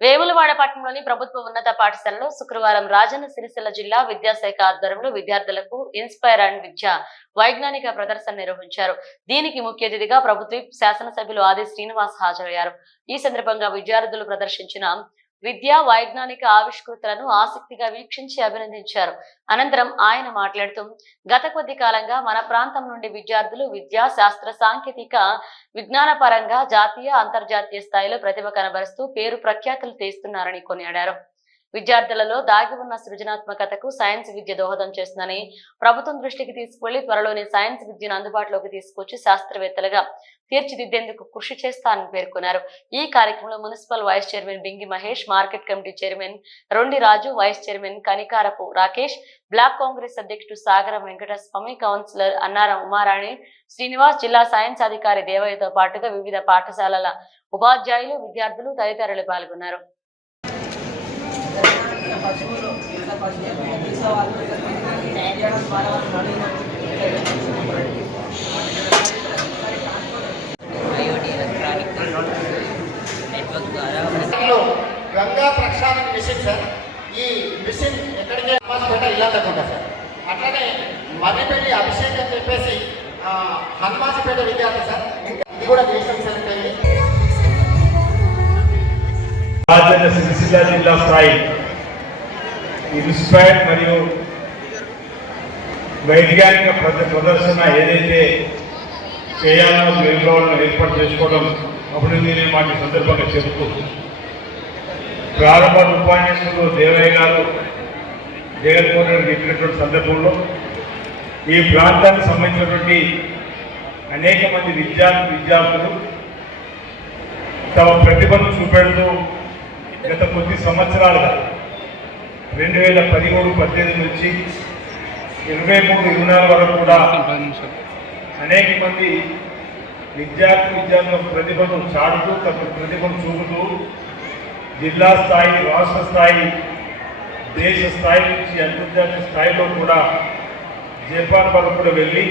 వేములవాడ పట్టణంలోని ప్రభుత్వ ఉన్నత పాఠశాలలో శుక్రవారం రాజన్న సిరిసిల్ల జిల్లా విద్యాశాఖ ఆధ్వర్యంలో విద్యార్థులకు ఇన్స్పైర్ అండ్ విద్య వైజ్ఞానిక ప్రదర్శన నిర్వహించారు. దీనికి ముఖ్య అతిథిగా ప్రభుత్వ శాసనసభ్యులు ఆది శ్రీనివాస్ హాజరయ్యారు. ఈ సందర్భంగా విద్యార్థులు ప్రదర్శించిన విద్యా వైజ్ఞానిక ఆవిష్కృతులను ఆసక్తిగా వీక్షించి అభినందించారు. అనంతరం ఆయన మాట్లాడుతూ గత కొద్ది కాలంగా మన ప్రాంతం నుండి విద్యార్థులు విద్యా శాస్త్ర సాంకేతిక విజ్ఞాన పరంగా జాతీయ అంతర్జాతీయ స్థాయిలో ప్రతిభ కనబరుస్తూ పేరు ప్రఖ్యాతులు తీస్తున్నారని కొనియాడారు. విద్యార్థులలో దాగి ఉన్న సృజనాత్మకతకు సైన్స్ విద్య దోహదం చేస్తుందని ప్రభుత్వం దృష్టికి తీసుకువెళ్ళి త్వరలోనే సైన్స్ విద్యను అందుబాటులోకి తీసుకొచ్చి శాస్త్రవేత్తలుగా తీర్చిదిద్దేందుకు కృషి చేస్తానని పేర్కొన్నారు. ఈ కార్యక్రమంలో municipal vice chairman Bingi Mahesh market committee chairman Rondi Raju vice chairman Kanikarapu Rakesh block Congress అధ్యక్షుడు సాగరం వెంకటస్వామి కౌన్సిలర్ అన్నారం ఉమారాణి శ్రీనివాస్ జిల్లా సైన్స్ అధికారి దేవయ్యతో పాటుగా వివిధ పాఠశాలల ఉపాధ్యాయులు విద్యార్థులు తదితరులు పాల్గొన్నారు. ఇలా పశువులు మీద తీసేవాళ్ళు చేయడం ద్వారా వాళ్ళు నడుము ఐఓటి ఎలక్ట్రానిక్ నెట్వర్క్ ద్వారా లో గంగా ప్రక్షాళన మిషన్ సార్. ఈ మిషన్ ఎక్కడికి హనుమాన్పేట ఇల్లందకుండా సార్. అట్లనే మర్రిపల్లి అభిషేక్ అని చెప్పేసి ఆ, హనుమాన్పేట విద్యార్థి సార్. ఇది కూడా దేశం సెలెక్ట్ అయింది. సిరిసిల్ల జిల్లా స్థాయి ఇన్స్పైర్ మరియు వైజ్ఞానిక ప్రద- ప్రదర్శన ఏదైతే చేయాలో నిర్వహణను ఏర్పాటు చేసుకోవడం అభినందనీయ నేను ఈ సందర్భంగా చెబుతూ ప్రారంభ ఉపన్యాసంలో దేవయ్య గారు జగన్మోహన్ రెడ్డి చెప్పినటువంటి సందర్భంలో ఈ ప్రాంతానికి సంబంధించినటువంటి అనేక మంది విద్యార్థి విద్యార్థులు తమ ప్రతిభను చూపెడుతూ గత కొద్ది సంవత్సరాలుగా రెండు వేల పదిహేడు పద్దెనిమిది నుంచి ఇరవై మూడు ఇరవై నాలుగు వరకు కూడా అనేక మంది విద్యార్థి విద్యార్థుల ప్రతిభను చాటుతూ తమ ప్రతిభను చూపుతూ జిల్లా స్థాయి రాష్ట్ర స్థాయి దేశ స్థాయి నుంచి అంతర్జాతీయ స్థాయిలో కూడా జపాన్ వరకు కూడా వెళ్ళి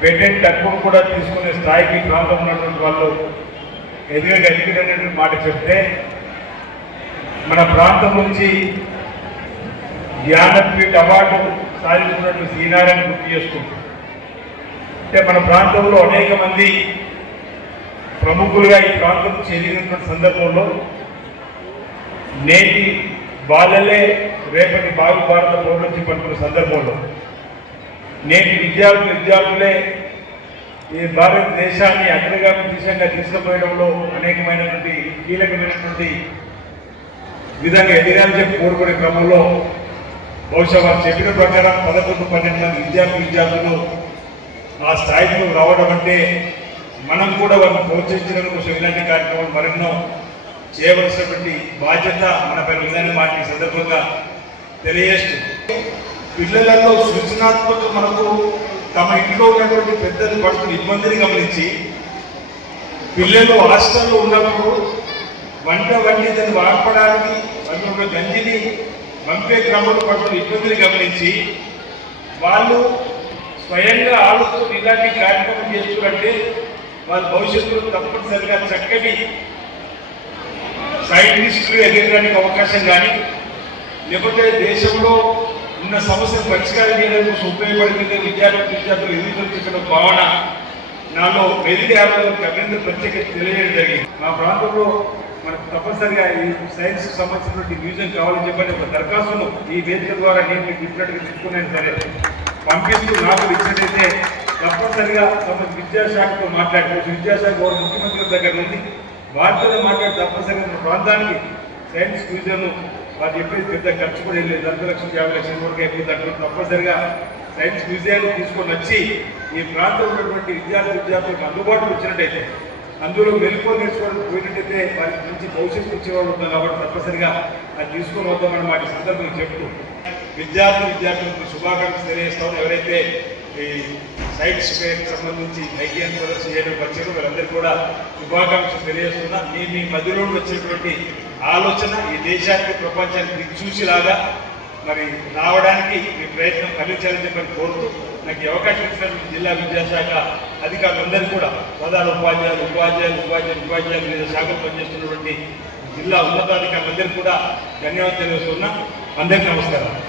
పేటెంట్ తక్కువ కూడా తీసుకునే స్థాయికి ప్రాంతం ఉన్నటువంటి వాళ్ళు ఎదుగగలిగినటువంటి మాట చెప్తే మన ప్రాంతం నుంచి జ్ఞానపీఠ అవార్డు సాధించుకున్నట్టు శ్రీనారాయణ గుర్తు చేసుకుంటాం. అంటే మన ప్రాంతంలో అనేక మంది ప్రముఖులుగా ఈ ప్రాంతం చెందినటువంటి సందర్భంలో నేటి బాలలే రేపటి బాగు భారత పౌరులు చెప్పిన సందర్భంలో నేటి విద్యార్థులు విద్యార్థులే ఈ భారతదేశాన్ని అగ్రగామి దిశగా తీసుకుపోయడంలో అనేకమైనటువంటి కీలకమైనటువంటి విధంగా ఎదిగాలని చెప్పి కోరుకునే క్రమంలో బహుశా వారు చెప్పిన ప్రకారం పదకొండు పన్నెండు మంది విద్యార్థి విద్యార్థులు ఆ స్థాయికి రావడం అంటే మనం కూడా వారిని ప్రోత్సహించడం కోసం ఇలాంటి కార్యక్రమాలు మరెన్నో చేయవలసినటువంటి బాధ్యత మనపై ఉందని మాట సందర్భంగా తెలియజేస్తుంది. పిల్లలలో సృజనాత్మక మనకు తమ ఇంట్లో ఉన్నటువంటి పెద్దలు పడుతున్న ఇబ్బందిని గమనించి పిల్లలు హాస్టల్లో ఉన్నప్పుడు వంట వండి దాన్ని వాడపడానికి అందులో గంజిని పంపే క్రమంలో పడుతున్న ఇబ్బందిని గమనించి వాళ్ళు స్వయంగా ఆలోచన ఇలాంటి కార్యక్రమం చేస్తున్నట్టే వాళ్ళ భవిష్యత్తులో తప్పనిసరిగా చక్కటి సైంటిస్టులు ఎదగడానికి అవకాశం కానీ లేకపోతే దేశంలో ఉన్న సమస్యలు పరిష్కారం చేయడానికి ఉపయోగపడుతుంది విద్యార్థులు విద్యార్థులు ఎదుగుతుంది భావన నాలో మెదిలి ఆరోగ్యం అభినందన ప్రత్యేకత తెలియజేయడం జరిగింది. మా ప్రాంతంలో తప్పనిసరిగా ఈ సైన్స్ సంబంధించినటువంటి మ్యూజియం కావాలని చెప్పని ఒక దరఖాస్తును ఈ వేదిక ద్వారా నేను మీకు ఇచ్చినట్టుగా తీసుకున్నాను సరే. పంపిస్తూ నాకు ఇచ్చినట్టయితే తప్పనిసరిగా తమ విద్యాశాఖతో మాట్లాడుకోవచ్చు విద్యాశాఖ వారు ముఖ్యమంత్రి దగ్గర నుండి వారితో మాట్లాడి తప్పనిసరిగా మన ప్రాంతానికి సైన్స్ మ్యూజియంను వారు చెప్పేది పెద్ద ఖర్చు కూడా వెళ్ళలేదు నలభై లక్షలు యాభై లక్షల వరకు అయిపోయింది అక్కడ తప్పనిసరిగా సైన్స్ మ్యూజియాన్ని తీసుకొని వచ్చి ఈ ప్రాంతంలో ఉన్నటువంటి విద్యార్థి విద్యార్థులకు అందుబాటులో వచ్చినట్టయితే అందులో మెలుపు నేర్చుకోవడానికి పోయినట్టయితే వారికి మంచి భవిష్యత్తు వచ్చేవాళ్ళు ఉంటారు కాబట్టి తప్పనిసరిగా అది తీసుకొని వద్దామని మాట ఈ సందర్భంగా చెప్తూ విద్యార్థి విద్యార్థులకు శుభాకాంక్షలు తెలియజేస్తాం ఎవరైతే ఈ సైన్స్ ఫేర్కి సంబంధించి వైజ్ఞానిక ప్రదర్శన చేయడం వచ్చారో వీళ్ళందరూ కూడా శుభాకాంక్షలు తెలియజేస్తున్నా. మీ మీ మధ్యలో వచ్చినటువంటి ఆలోచన ఈ దేశానికి ప్రపంచానికి చూసిలాగా మరి రావడానికి మీ ప్రయత్నం ఫలించాలని చెప్పని కోరుతూ నాకు ఈ అవకాశం ఇచ్చినటువంటి జిల్లా విద్యాశాఖ అధికారులందరూ కూడా ప్రధాన ఉపాధ్యాయులు ఉపాధ్యాయులు ఉపాధ్యాయులు ఉపాధ్యాయులు వివిధ శాఖలు పనిచేస్తున్నటువంటి జిల్లా ఉన్నతాధికారులందరూ కూడా ధన్యవాదాలు తెలియజేస్తున్నా అందరికీ నమస్కారం.